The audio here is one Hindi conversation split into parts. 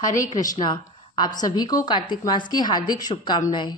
हरे कृष्णा। आप सभी को कार्तिक मास की हार्दिक शुभकामनाएं।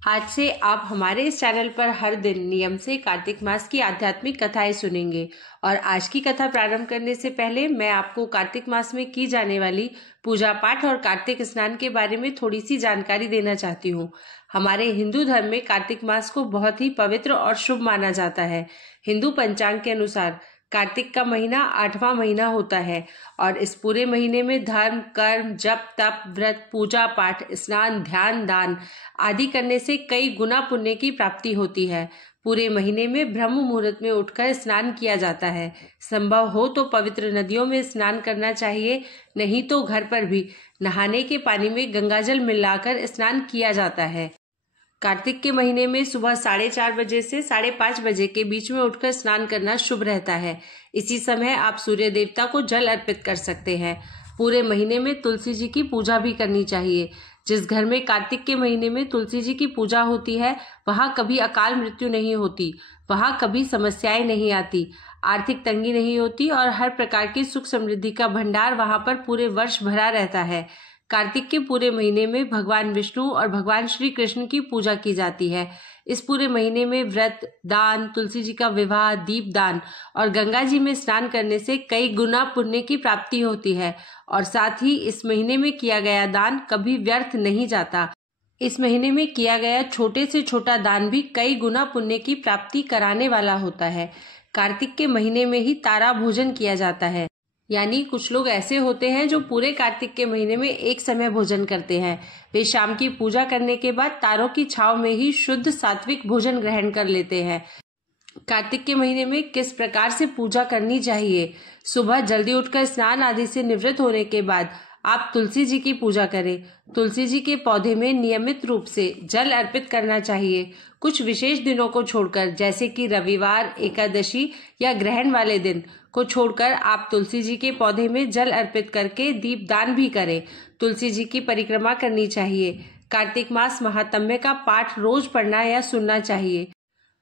आज से आप हमारे इस चैनल पर हर दिन नियम से कार्तिक मास की आध्यात्मिक कथाएं सुनेंगे। और आज की कथा प्रारंभ करने से पहले मैं आपको कार्तिक मास में की जाने वाली पूजा पाठ और कार्तिक स्नान के बारे में थोड़ी सी जानकारी देना चाहती हूँ। हमारे हिंदू धर्म में कार्तिक मास को बहुत ही पवित्र और शुभ माना जाता है। हिंदू पंचांग के अनुसार कार्तिक का महीना 8वां महीना होता है और इस पूरे महीने में धर्म, कर्म, जप, तप, व्रत, पूजा पाठ, स्नान, ध्यान, दान आदि करने से कई गुना पुण्य की प्राप्ति होती है। पूरे महीने में ब्रह्म मुहूर्त में उठकर स्नान किया जाता है। संभव हो तो पवित्र नदियों में स्नान करना चाहिए, नहीं तो घर पर भी नहाने के पानी में गंगाजल मिलाकर स्नान किया जाता है। कार्तिक के महीने में सुबह 4:30 बजे से 5:30 बजे के बीच में उठकर स्नान करना शुभ रहता है। इसी समय आप सूर्य देवता को जल अर्पित कर सकते हैं। पूरे महीने में तुलसी जी की पूजा भी करनी चाहिए। जिस घर में कार्तिक के महीने में तुलसी जी की पूजा होती है वहां कभी अकाल मृत्यु नहीं होती, वहां कभी समस्याएं नहीं आती, आर्थिक तंगी नहीं होती और हर प्रकार की सुख समृद्धि का भंडार वहां पर पूरे वर्ष भरा रहता है। कार्तिक के पूरे महीने में भगवान विष्णु और भगवान श्री कृष्ण की पूजा की जाती है। इस पूरे महीने में व्रत, दान, तुलसी जी का विवाह, दीपदान और गंगा जी में स्नान करने से कई गुना पुण्य की प्राप्ति होती है और साथ ही इस महीने में किया गया दान कभी व्यर्थ नहीं जाता। इस महीने में किया गया छोटे से छोटा दान भी कई गुना पुण्य की प्राप्ति कराने वाला होता है। कार्तिक के महीने में ही तारा भोजन किया जाता है, यानी कुछ लोग ऐसे होते हैं जो पूरे कार्तिक के महीने में एक समय भोजन करते हैं। वे शाम की पूजा करने के बाद तारों की छांव में ही शुद्ध सात्विक भोजन ग्रहण कर लेते हैं। कार्तिक के महीने में किस प्रकार से पूजा करनी चाहिए? सुबह जल्दी उठकर स्नान आदि से निवृत्त होने के बाद आप तुलसी जी की पूजा करें। तुलसी जी के पौधे में नियमित रूप से जल अर्पित करना चाहिए। कुछ विशेष दिनों को छोड़कर, जैसे कि रविवार, एकादशी या ग्रहण वाले दिन को छोड़कर आप तुलसी जी के पौधे में जल अर्पित करके दीपदान भी करें। तुलसी जी की परिक्रमा करनी चाहिए। कार्तिक मास महात्म्य का पाठ रोज पढ़ना या सुनना चाहिए।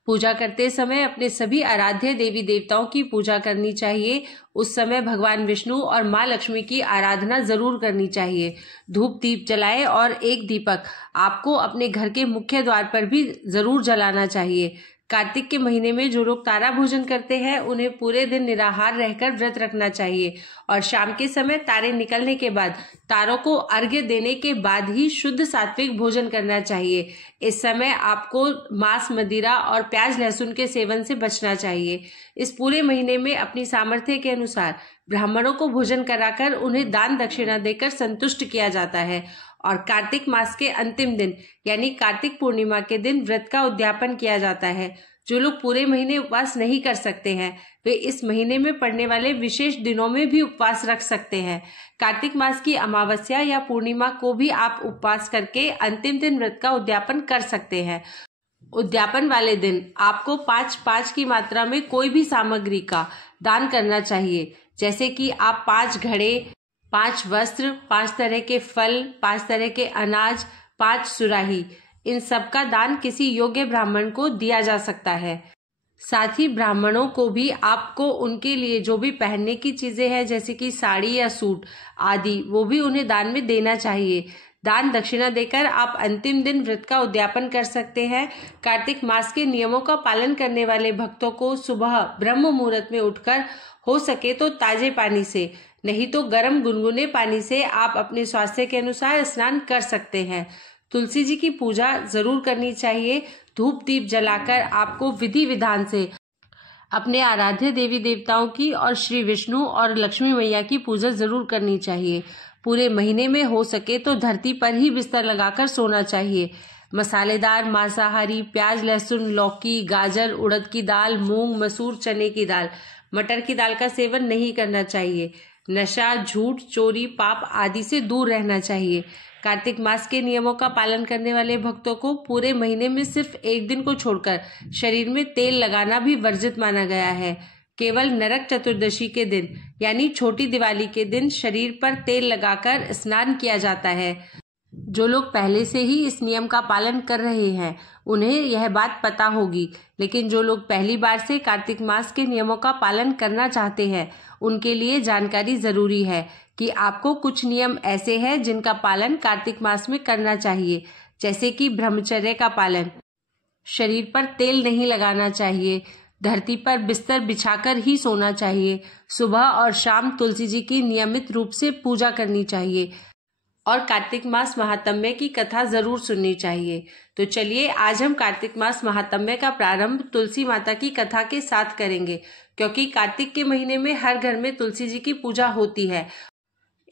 पूजा करते समय अपने सभी आराध्य देवी देवताओं की पूजा करनी चाहिए। उस समय भगवान विष्णु और माँ लक्ष्मी की आराधना जरूर करनी चाहिए। धूप दीप जलाएं और एक दीपक आपको अपने घर के मुख्य द्वार पर भी जरूर जलाना चाहिए। कार्तिक के महीने में जो लोग तारा भोजन करते हैं उन्हें पूरे दिन निराहार रहकर व्रत रखना चाहिए और शाम के समय तारे निकलने के बाद तारों को अर्घ्य देने के बाद ही शुद्ध सात्विक भोजन करना चाहिए। इस समय आपको मांस, मदिरा और प्याज लहसुन के सेवन से बचना चाहिए। इस पूरे महीने में अपनी सामर्थ्य के अनुसार ब्राह्मणों को भोजन कराकर उन्हें दान दक्षिणा देकर संतुष्ट किया जाता है और कार्तिक मास के अंतिम दिन यानी कार्तिक पूर्णिमा के दिन व्रत का उद्यापन किया जाता है। जो लोग पूरे महीने उपवास नहीं कर सकते हैं वे इस महीने में पड़ने वाले विशेष दिनों में भी उपवास रख सकते हैं। कार्तिक मास की अमावस्या या पूर्णिमा को भी आप उपवास करके अंतिम दिन व्रत का उद्यापन कर सकते हैं। उद्यापन वाले दिन आपको 5-5 की मात्रा में कोई भी सामग्री का दान करना चाहिए, जैसे कि आप 5 घड़े, 5 वस्त्र, 5 तरह के फल, 5 तरह के अनाज, 5 सुराही, इन सब का दान किसी योग्य ब्राह्मण को दिया जा सकता है। साथ ही ब्राह्मणों को भी आपको उनके लिए जो भी पहनने की चीजें हैं, जैसे कि साड़ी या सूट आदि, वो भी उन्हें दान में देना चाहिए। दान दक्षिणा देकर आप अंतिम दिन व्रत का उद्यापन कर सकते हैं। कार्तिक मास के नियमों का पालन करने वाले भक्तों को सुबह ब्रह्म मुहूर्त में उठकर हो सके तो ताजे पानी से, नहीं तो गर्म गुनगुने पानी से आप अपने स्वास्थ्य के अनुसार स्नान कर सकते हैं। तुलसी जी की पूजा जरूर करनी चाहिए। धूप दीप जलाकर आपको विधि विधान से अपने आराध्य देवी देवताओं की और श्री विष्णु और लक्ष्मी मैया की पूजा जरूर करनी चाहिए। पूरे महीने में हो सके तो धरती पर ही बिस्तर लगाकर सोना चाहिए। मसालेदार मांसाहारी प्याज, लहसुन, लौकी, गाजर, उड़द की दाल, मूंग, मसूर, चने की दाल, मटर की दाल का सेवन नहीं करना चाहिए। नशा, झूठ, चोरी, पाप आदि से दूर रहना चाहिए। कार्तिक मास के नियमों का पालन करने वाले भक्तों को पूरे महीने में सिर्फ एक दिन को छोड़कर शरीर में तेल लगाना भी वर्जित माना गया है। केवल नरक चतुर्दशी के दिन यानी छोटी दिवाली के दिन शरीर पर तेल लगाकर स्नान किया जाता है। जो लोग पहले से ही इस नियम का पालन कर रहे हैं उन्हें यह बात पता होगी, लेकिन जो लोग पहली बार से कार्तिक मास के नियमों का पालन करना चाहते हैं उनके लिए जानकारी जरूरी है कि आपको कुछ नियम ऐसे हैं जिनका पालन कार्तिक मास में करना चाहिए, जैसे कि ब्रह्मचर्य का पालन, शरीर पर तेल नहीं लगाना चाहिए, धरती पर बिस्तर बिछाकर ही सोना चाहिए, सुबह और शाम तुलसी जी की नियमित रूप से पूजा करनी चाहिए और कार्तिक मास महात्म्य की कथा जरूर सुननी चाहिए। तो चलिए आज हम कार्तिक मास महात्म्य का प्रारंभ तुलसी माता की कथा के साथ करेंगे, क्योंकि कार्तिक के महीने में हर घर में तुलसी जी की पूजा होती है।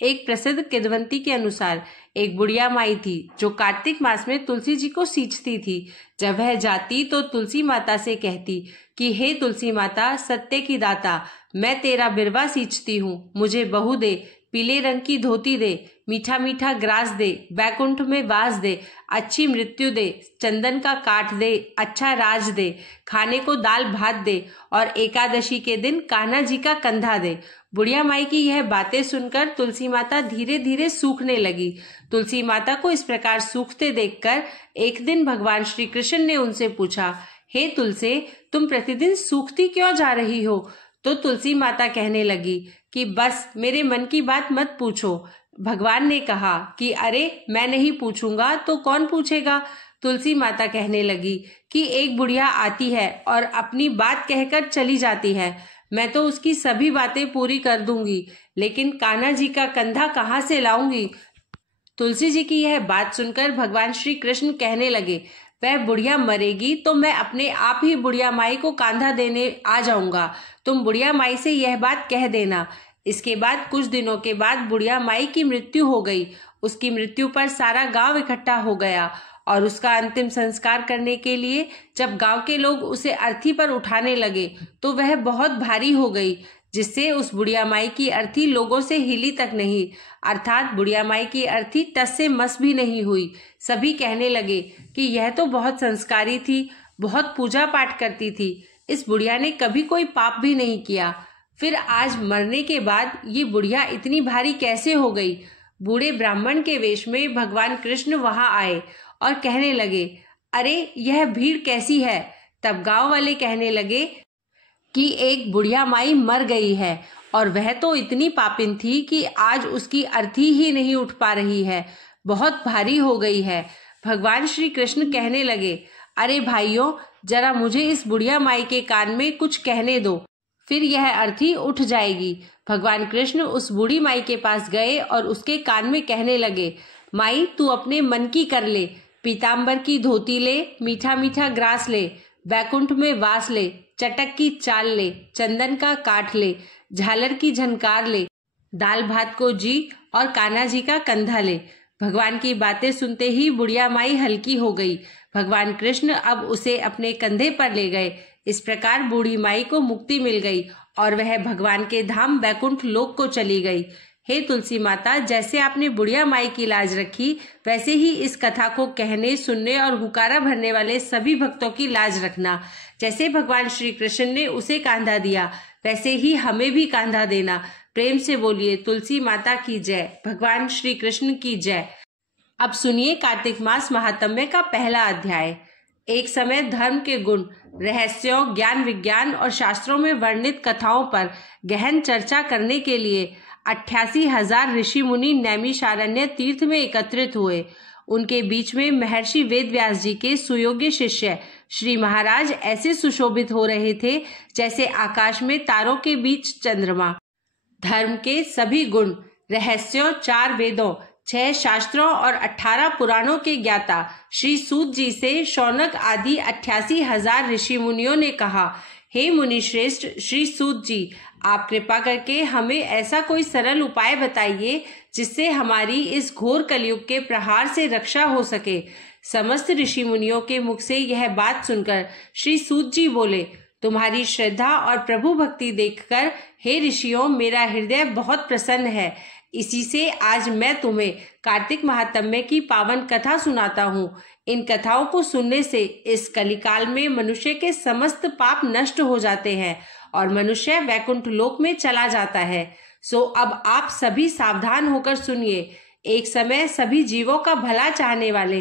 एक प्रसिद्ध किंवदंती के अनुसार एक बुढ़िया माई थी जो कार्तिक मास में तुलसी जी को सींचती थी। जब वह जाती तो तुलसी माता से कहती कि हे तुलसी माता, सत्य की दाता, मैं तेरा बिरवा सींचती हूँ, मुझे बहू दे, पीले रंग की धोती दे, मीठा मीठा ग्रास दे, बैकुंठ में वास दे, अच्छी मृत्यु दे, चंदन का काठ दे, अच्छा राज दे, खाने को दाल भात दे और एकादशी के दिन कान्हा जी का कंधा दे। बुढ़िया माई की यह बातें सुनकर तुलसी माता धीरे धीरे सूखने लगी। तुलसी माता को इस प्रकार सूखते देखकर एक दिन भगवान श्री कृष्ण ने उनसे पूछा, हे तुलसी, तुम प्रतिदिन सूखती क्यों जा रही हो? तो तुलसी माता कहने लगी कि बस मेरे मन की बात मत पूछो। भगवान ने कहा कि अरे मैं नहीं पूछूंगा तो कौन पूछेगा? तुलसी माता कहने लगी कि एक बुढ़िया आती है और अपनी बात कहकर चली जाती है, मैं तो उसकी सभी बातें पूरी कर दूंगी, लेकिन कान्हा जी का कंधा कहाँ से लाऊंगी? तुलसी जी की यह बात सुनकर भगवान श्री कृष्ण कहने लगे, वह बुढ़िया मरेगी तो मैं अपने आप ही बुढ़िया माई को कांधा देने आ जाऊंगा, तुम बुढ़िया माई से यह बात कह देना। इसके बाद कुछ दिनों के बाद बुढ़िया माई की मृत्यु हो गई। उसकी मृत्यु पर सारा गांव इकट्ठा हो गया और उसका अंतिम संस्कार करने के लिए जब गांव के लोग उसे अर्थी पर उठाने लगे तो वह बहुत भारी हो गई, जिससे उस बुढ़िया माई की अर्थी लोगों से हिली तक नहीं, अर्थात बुढ़िया माई की अर्थी टस से मस भी नहीं हुई। सभी कहने लगे कि यह तो बहुत संस्कारी थी, बहुत पूजा पाठ करती थी, इस बुढ़िया ने कभी कोई पाप भी नहीं किया, फिर आज मरने के बाद ये बुढ़िया इतनी भारी कैसे हो गई? बूढ़े ब्राह्मण के वेश में भगवान कृष्ण वहां आए और कहने लगे, अरे यह भीड़ कैसी है? तब गांव वाले कहने लगे कि एक बुढ़िया माई मर गई है और वह तो इतनी पापिन थी कि आज उसकी अर्थी ही नहीं उठ पा रही है, बहुत भारी हो गई है। भगवान श्री कृष्ण कहने लगे, अरे भाइयों, जरा मुझे इस बुढ़िया माई के कान में कुछ कहने दो, फिर यह अर्थी उठ जाएगी। भगवान कृष्ण उस बूढ़ी माई के पास गए और उसके कान में कहने लगे, माई तू अपने मन की कर ले, पीताम्बर की धोती ले, मीठा मीठा ग्रास ले, बैकुंठ में वास ले, चटक की चाल ले, चंदन का काठ ले, झालर की झनकार ले, दाल भात को जी और कान्हा जी का कंधा ले। भगवान की बातें सुनते ही बुढ़िया माई हल्की हो गई। भगवान कृष्ण अब उसे अपने कंधे पर ले गए। इस प्रकार बूढ़ी माई को मुक्ति मिल गई और वह भगवान के धाम बैकुंठ लोक को चली गई। हे तुलसी माता, जैसे आपने बुढ़िया माई की लाज रखी, वैसे ही इस कथा को कहने, सुनने और हुकारा भरने वाले सभी भक्तों की लाज रखना। जैसे भगवान श्री कृष्ण ने उसे कांधा दिया, वैसे ही हमें भी कांधा देना। प्रेम से बोलिए तुलसी माता की जय, भगवान श्री कृष्ण की जय। अब सुनिए कार्तिक मास महात्म्य का पहला अध्याय। एक समय धर्म के गुण, रहस्यों, ज्ञान विज्ञान और शास्त्रों में वर्णित कथाओं पर गहन चर्चा करने के लिए 88,000 ऋषि मुनि नैमिषारण्य तीर्थ में एकत्रित हुए। उनके बीच में महर्षि वेदव्यास जी के सुयोग्य शिष्य श्री महाराज ऐसे सुशोभित हो रहे थे जैसे आकाश में तारों के बीच चंद्रमा। धर्म के सभी गुण, रहस्यों, 4 वेदों, 6 शास्त्रों और 18 पुराणों के ज्ञाता श्री सूत जी से शौनक आदि 88,000 ऋषि मुनियों ने कहा, हे मुनि श्रेष्ठ श्री सूत जी, आप कृपा करके हमें ऐसा कोई सरल उपाय बताइए जिससे हमारी इस घोर कलयुग के प्रहार से रक्षा हो सके। समस्त ऋषि मुनियों के मुख से यह बात सुनकर श्री सूत जी बोले, तुम्हारी श्रद्धा और प्रभु भक्ति देखकर हे ऋषियों, मेरा हृदय बहुत प्रसन्न है। इसी से आज मैं तुम्हें कार्तिक महात्म्य की पावन कथा सुनाता हूँ। इन कथाओं को सुनने से इस कलिकाल में मनुष्य के समस्त पाप नष्ट हो जाते हैं और मनुष्य वैकुंठ लोक में चला जाता है। सो अब आप सभी सावधान होकर सुनिए। एक समय सभी जीवों का भला चाहने वाले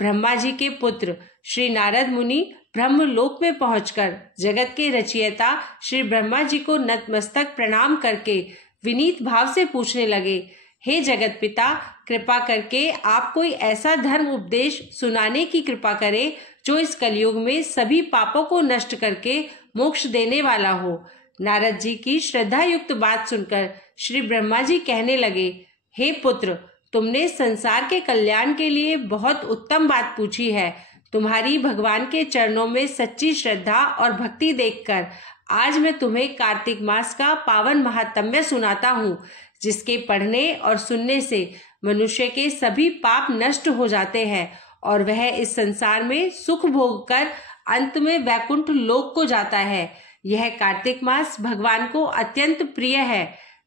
ब्रह्मा जी के पुत्र श्री नारद मुनि ब्रह्म लोक में पहुंचकर जगत के रचयिता श्री ब्रह्मा जी को नतमस्तक प्रणाम करके विनीत भाव से पूछने लगे, हे जगत पिता, कृपा करके आप कोई ऐसा धर्म उपदेश सुनाने की कृपा करें जो इस कलयुग में सभी पापों को नष्ट करके मोक्ष देने वाला हो। नारद जी की श्रद्धा युक्त बात सुनकर श्री ब्रह्मा जी कहने लगे, हे पुत्र, तुमने संसार के कल्याण के लिए बहुत उत्तम बात पूछी है। तुम्हारी भगवान के चरणों में सच्ची श्रद्धा और भक्ति देखकर आज मैं तुम्हें कार्तिक मास का पावन महात्म्य सुनाता हूँ, जिसके पढ़ने और सुनने से मनुष्य के सभी पाप नष्ट हो जाते हैं और वह इस संसार में सुख भोग कर अंत में वैकुंठ लोक को जाता है। यह कार्तिक मास भगवान को अत्यंत प्रिय है।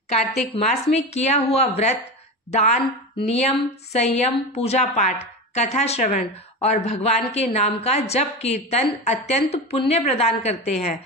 कार्तिक मास में किया हुआ व्रत, दान, नियम, संयम, पूजा पाठ, कथा श्रवण और भगवान के नाम का जप कीर्तन अत्यंत पुण्य प्रदान करते हैं।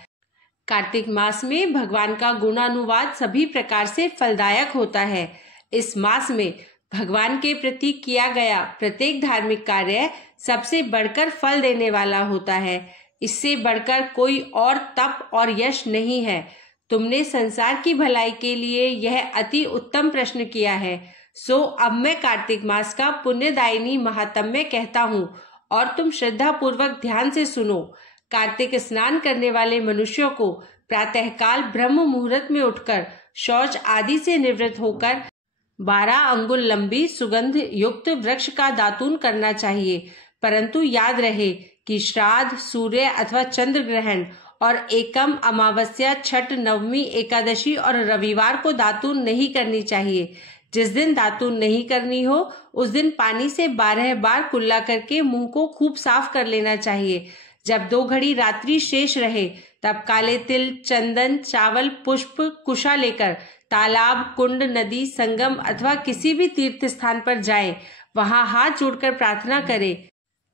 कार्तिक मास में भगवान का गुणानुवाद सभी प्रकार से फलदायक होता है। इस मास में भगवान के प्रति किया गया प्रत्येक धार्मिक कार्य सबसे बढ़कर फल देने वाला होता है। इससे बढ़कर कोई और तप और यश नहीं है। तुमने संसार की भलाई के लिए यह अति उत्तम प्रश्न किया है। सो अब मैं कार्तिक मास का पुण्यदायिनी महात्म्य कहता हूँ और तुम श्रद्धा पूर्वक ध्यान से सुनो। कार्तिक स्नान करने वाले मनुष्यों को प्रातःकाल ब्रह्म मुहूर्त में उठकर शौच आदि से निवृत्त होकर 12 अंगुल लंबी सुगंध युक्त वृक्ष का दातून करना चाहिए। परंतु याद रहे कि श्राद्ध, सूर्य अथवा चंद्र ग्रहण और एकम, अमावस्या, छठ, नवमी, एकादशी और रविवार को दातून नहीं करनी चाहिए। जिस दिन दातून नहीं करनी हो उस दिन पानी से 12 बार कुल्ला करके मुंह को खूब साफ कर लेना चाहिए। जब 2 घड़ी रात्रि शेष रहे तब काले तिल, चंदन, चावल, पुष्प, कुशा लेकर तालाब, कुंड, नदी, संगम अथवा किसी भी तीर्थ स्थान पर जाएं। वहां हाथ जोड़कर प्रार्थना करें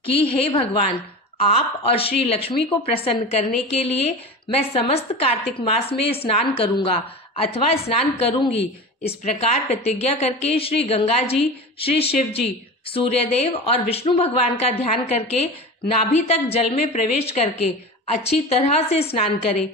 कि हे भगवान, आप और श्री लक्ष्मी को प्रसन्न करने के लिए मैं समस्त कार्तिक मास में स्नान करूंगा अथवा स्नान करूंगी। इस प्रकार प्रतिज्ञा करके श्री गंगा जी, श्री शिव जी, सूर्यदेव और विष्णु भगवान का ध्यान करके नाभि तक जल में प्रवेश करके अच्छी तरह से स्नान करें।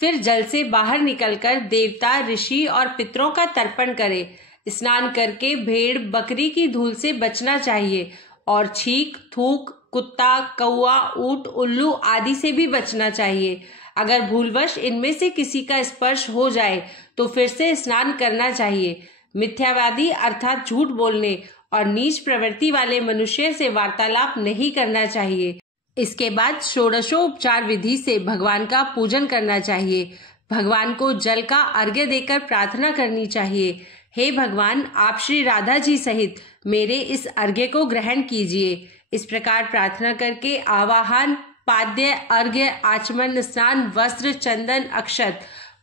फिर जल से बाहर निकलकर देवता, ऋषि और पितरों का तर्पण करें। स्नान करके भेड़, बकरी की धूल से बचना चाहिए और छींक, थूक, कुत्ता, कौआ, ऊंट, उल्लू आदि से भी बचना चाहिए। अगर भूलवश इनमें से किसी का स्पर्श हो जाए तो फिर से स्नान करना चाहिए। मिथ्यावादी अर्थात झूठ बोलने और नीच प्रवृत्ति वाले मनुष्य से वार्तालाप नहीं करना चाहिए। इसके बाद षोडशोपचार विधि से भगवान का पूजन करना चाहिए। भगवान को जल का अर्घ्य देकर प्रार्थना करनी चाहिए, हे भगवान, आप श्री राधा जी सहित मेरे इस अर्घ्य को ग्रहण कीजिए। इस प्रकार प्रार्थना करके आवाहन, पाद्य, अर्घ्य, आचमन, स्नान, वस्त्र, चंदन, अक्षत,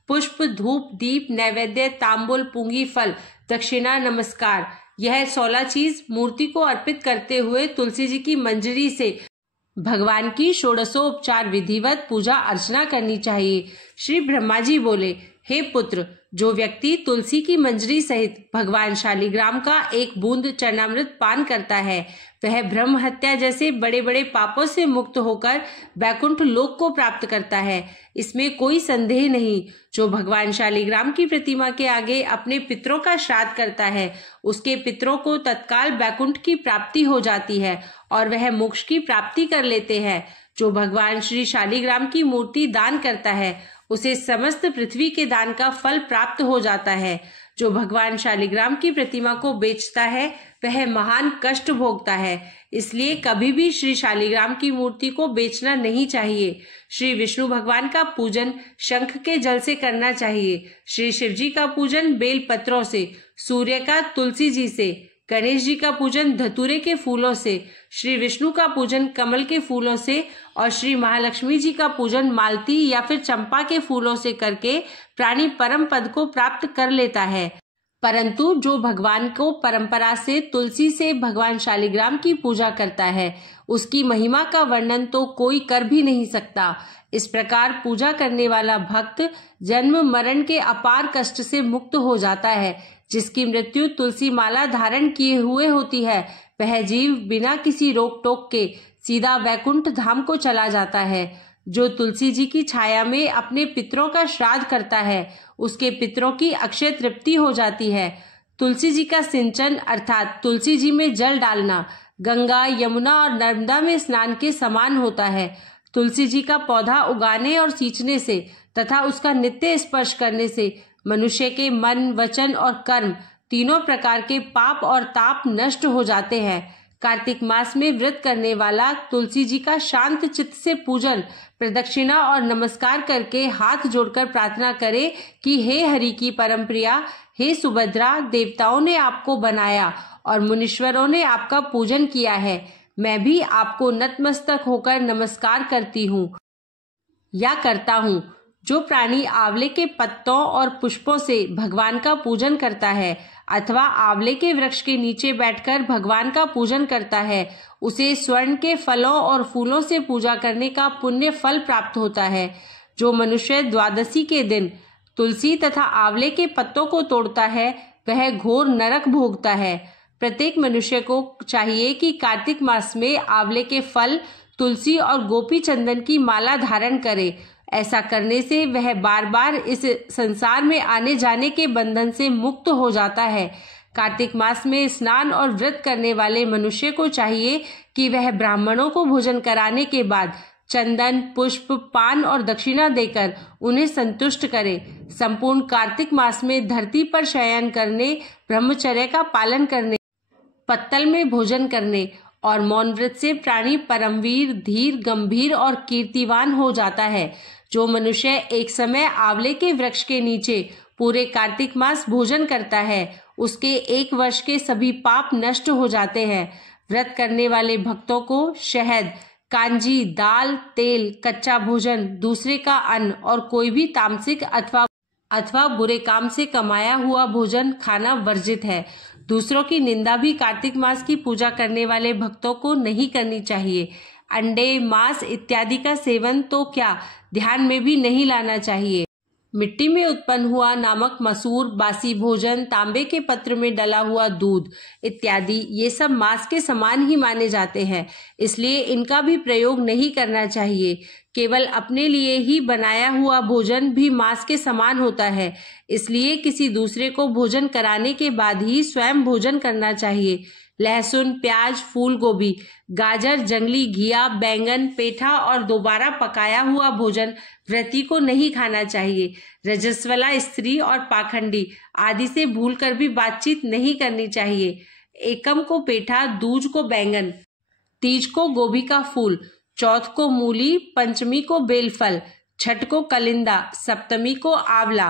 पुष्प, धूप, दीप, नैवेद्य, तांबुल, पुंगी फल, दक्षिणा, नमस्कार, यह 16 चीज मूर्ति को अर्पित करते हुए तुलसी जी की मंजरी से भगवान की षोडशोपचार विधिवत पूजा अर्चना करनी चाहिए। श्री ब्रह्मा जी बोले, हे पुत्र, जो व्यक्ति तुलसी की मंजरी सहित भगवान शालिग्राम का एक बूंद चरणामृत पान करता है वह ब्रह्म हत्या जैसे बड़े बड़े पापों से मुक्त होकर वैकुंठ लोक को प्राप्त करता है। इसमें कोई संदेह नहीं। जो भगवान शालिग्राम की प्रतिमा के आगे अपने पितरों का श्राद्ध करता है उसके पितरों को तत्काल वैकुंठ की प्राप्ति हो जाती है और वह मोक्ष की प्राप्ति कर लेते हैं। जो भगवान श्री शालिग्राम की मूर्ति दान करता है उसे समस्त पृथ्वी के दान का फल प्राप्त हो जाता है। जो भगवान शालिग्राम की प्रतिमा को बेचता है वह महान कष्ट भोगता है। इसलिए कभी भी श्री शालिग्राम की मूर्ति को बेचना नहीं चाहिए। श्री विष्णु भगवान का पूजन शंख के जल से करना चाहिए। श्री शिव जी का पूजन बेल पत्रों से, सूर्य का तुलसी जी से, गणेश जी का पूजन धतूरे के फूलों से, श्री विष्णु का पूजन कमल के फूलों से और श्री महालक्ष्मी जी का पूजन मालती या फिर चंपा के फूलों से करके प्राणी परम पद को प्राप्त कर लेता है। परंतु जो भगवान को परंपरा से तुलसी से भगवान शालिग्राम की पूजा करता है उसकी महिमा का वर्णन तो कोई कर भी नहीं सकता। इस प्रकार पूजा करने वाला भक्त जन्म मरण के अपार कष्ट से मुक्त हो जाता है। जिसकी मृत्यु तुलसी माला धारण किए हुए होती है वह जीव बिना किसी रोक टोक के सीधा वैकुंठ धाम को चला जाता है। जो तुलसी जी की छाया में अपने पितरों का श्राद्ध करता है उसके पितरों की अक्षय तृप्ति हो जाती है। तुलसी जी का सिंचन अर्थात तुलसी जी में जल डालना गंगा, यमुना और नर्मदा में स्नान के समान होता है। तुलसी जी का पौधा उगाने और सींचने से तथा उसका नित्य स्पर्श करने से मनुष्य के मन, वचन और कर्म तीनों प्रकार के पाप और ताप नष्ट हो जाते हैं। कार्तिक मास में व्रत करने वाला तुलसी जी का शांत चित्त से पूजन, प्रदक्षिणा और नमस्कार करके हाथ जोड़कर प्रार्थना करे कि हे हरि की परम प्रिया, हे सुभद्रा, देवताओं ने आपको बनाया और मुनीश्वरों ने आपका पूजन किया है। मैं भी आपको नतमस्तक होकर नमस्कार करती हूँ या करता हूँ। जो प्राणी आंवले के पत्तों और पुष्पों से भगवान का पूजन करता है अथवा आंवले के वृक्ष के नीचे बैठकर भगवान का पूजन करता है, उसे स्वर्ण के फलों और फूलों से पूजा करने का पुण्य फल प्राप्त होता है। जो मनुष्य द्वादशी के दिन तुलसी तथा आंवले के पत्तों को तोड़ता है वह घोर नरक भोगता है। प्रत्येक मनुष्य को चाहिए कि कार्तिक मास में आंवले के फल, तुलसी और गोपी चंदन की माला धारण करे। ऐसा करने से वह बार बार इस संसार में आने जाने के बंधन से मुक्त हो जाता है। कार्तिक मास में स्नान और व्रत करने वाले मनुष्य को चाहिए कि वह ब्राह्मणों को भोजन कराने के बाद चंदन, पुष्प, पान और दक्षिणा देकर उन्हें संतुष्ट करे। संपूर्ण कार्तिक मास में धरती पर शयन करने, ब्रह्मचर्य का पालन करने, पत्तल में भोजन करने और मौन व्रत से प्राणी परमवीर, धीर, गंभीर और कीर्तिवान हो जाता है। जो मनुष्य एक समय आंवले के वृक्ष के नीचे पूरे कार्तिक मास भोजन करता है उसके 1 वर्ष के सभी पाप नष्ट हो जाते हैं। व्रत करने वाले भक्तों को शहद, कांजी, दाल, तेल, कच्चा भोजन, दूसरे का अन्न और कोई भी तामसिक अथवा बुरे काम से कमाया हुआ भोजन खाना वर्जित है। दूसरों की निंदा भी कार्तिक मास की पूजा करने वाले भक्तों को नहीं करनी चाहिए। अंडे, मांस इत्यादि का सेवन तो क्या ध्यान में भी नहीं लाना चाहिए। मिट्टी में उत्पन्न हुआ नामक मसूर, बासी भोजन, तांबे के पत्र में डला हुआ दूध इत्यादि ये सब मांस के समान ही माने जाते हैं, इसलिए इनका भी प्रयोग नहीं करना चाहिए। केवल अपने लिए ही बनाया हुआ भोजन भी मांस के समान होता है, इसलिए किसी दूसरे को भोजन कराने के बाद ही स्वयं भोजन करना चाहिए। लहसुन, प्याज, फूल गोभी, गाजर, जंगली घिया, बैंगन, पेठा और दोबारा पकाया हुआ भोजन व्रती को नहीं खाना चाहिए। रजस्वला स्त्री और पाखंडी आदि से भूलकर भी बातचीत नहीं करनी चाहिए। एकम को पेठा, दूज को बैंगन, तीज को गोभी का फूल, चौथ को मूली, पंचमी को बेलफल, छठ को कलिंदा, सप्तमी को आंवला,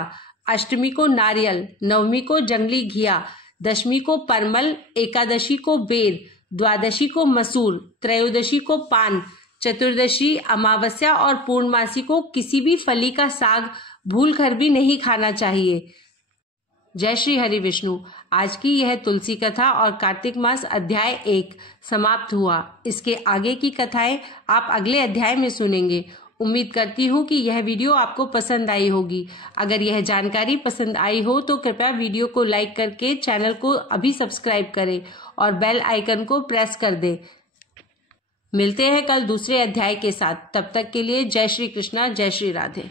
अष्टमी को नारियल, नवमी को जंगली घिया, दशमी को परमल, एकादशी को बेर, द्वादशी को मसूर, त्रयोदशी को पान, चतुर्दशी, अमावस्या और पूर्णमासी को किसी भी फली का साग भूलकर भी नहीं खाना चाहिए। जय श्री हरि विष्णु। आज की यह तुलसी कथा और कार्तिक मास अध्याय 1 समाप्त हुआ। इसके आगे की कथाएं आप अगले अध्याय में सुनेंगे। उम्मीद करती हूँ कि यह वीडियो आपको पसंद आई होगी। अगर यह जानकारी पसंद आई हो तो कृपया वीडियो को लाइक करके चैनल को अभी सब्सक्राइब करें और बेल आइकन को प्रेस कर दें। मिलते हैं कल दूसरे अध्याय के साथ। तब तक के लिए जय श्री कृष्णा, जय श्री राधे।